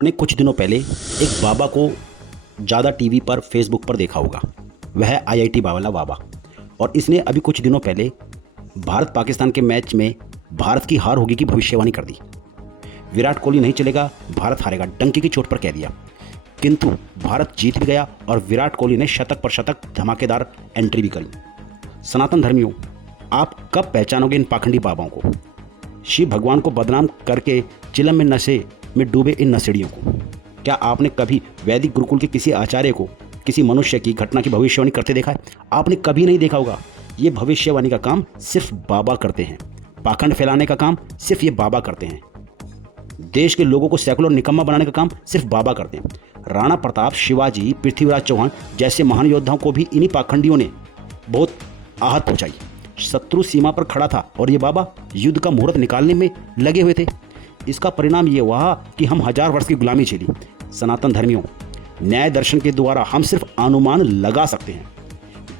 ने कुछ दिनों पहले एक बाबा को ज़्यादा टीवी पर फेसबुक पर देखा होगा। वह है आईआईटी वाला बाबा। और इसने अभी कुछ दिनों पहले भारत पाकिस्तान के मैच में भारत की हार होगी की भविष्यवाणी कर दी। विराट कोहली नहीं चलेगा, भारत हारेगा, डंकी की चोट पर कह दिया। किंतु भारत जीत भी गया और विराट कोहली ने शतक पर शतक धमाकेदार एंट्री भी करी। सनातन धर्मियों, आप कब पहचानोगे इन पाखंडी बाबाओं को? शिव भगवान को बदनाम करके चिलम में नशे में डूबे इन नशेड़ियों को? क्या आपने कभी वैदिक गुरुकुल के किसी आचार्य को किसी मनुष्य की घटना की भविष्यवाणी करते देखा है? आपने कभी नहीं देखा होगा। ये भविष्यवाणी का काम सिर्फ बाबा करते हैं। पाखंड फैलाने का काम सिर्फ ये बाबा करते हैं। देश के लोगों को सेकुलर निकम्मा बनाने का काम सिर्फ बाबा करते हैं। राणा प्रताप, शिवाजी, पृथ्वीराज चौहान जैसे महान योद्धाओं को भी इन्हीं पाखंडियों ने बहुत आहत पहुंचाई। शत्रु सीमा पर खड़ा था और ये बाबा युद्ध का मुहूर्त निकालने में लगे हुए थे। इसका परिणाम ये हुआ कि हम 1000 वर्ष की गुलामी झेली। सनातन धर्मियों, न्याय दर्शन के द्वारा हम सिर्फ अनुमान लगा सकते हैं।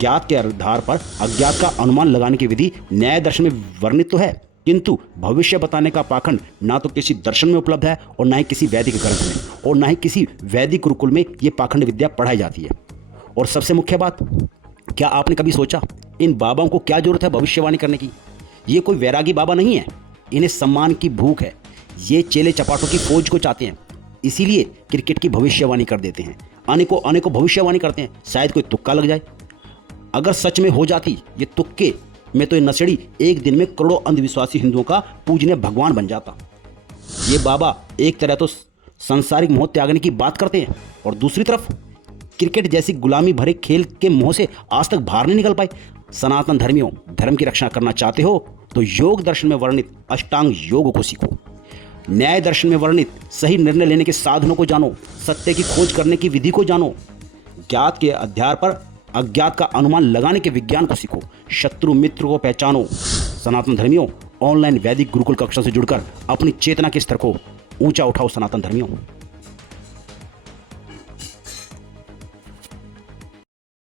ज्ञात के आधार पर अज्ञात का अनुमान लगाने की विधि न्याय दर्शन में वर्णित तो है, किंतु भविष्य बताने का पाखंड ना तो किसी दर्शन में उपलब्ध है और ना ही किसी वैदिक ग्रंथ में और ना ही किसी वैदिक गुरुकुल में ये पाखंड विद्या पढ़ाई जाती है। और सबसे मुख्य बात, क्या आपने कभी सोचा इन बाबाओं को क्या जरूरत है भविष्यवाणी करने की? ये कोई वैरागी बाबा नहीं है। इन्हें सम्मान की भूख है। ये चेले चपाटों की फौज को चाहते हैं, इसीलिए क्रिकेट की भविष्यवाणी कर देते हैं। अनेकों भविष्यवाणी करते हैं, शायद कोई तुक्का लग जाए। अगर सच में हो जाती ये तुक्के में तो ये नशेड़ी एक दिन में करोड़ों अंधविश्वासी हिंदुओं का पूजनीय भगवान बन जाता। ये बाबा एक तरह तो सांसारिक मोह त्यागने की बात करते हैं और दूसरी तरफ क्रिकेट जैसी गुलामी भरे खेल के मोह से आज तक बाहर नहीं निकल पाए। सनातन धर्मियों, धर्म की रक्षा करना चाहते हो तो योग दर्शन में वर्णित अष्टांग योग को सीखो। न्याय दर्शन में वर्णित सही निर्णय लेने के साधनों को जानो। सत्य की खोज करने की विधि को जानो। ज्ञात के आधार पर अज्ञात का अनुमान लगाने के विज्ञान को सीखो। शत्रु मित्र को पहचानो। सनातन धर्मियों, ऑनलाइन वैदिक गुरुकुल कक्षा से जुड़कर अपनी चेतना के स्तर को ऊंचा उठाओ। सनातन धर्मियों।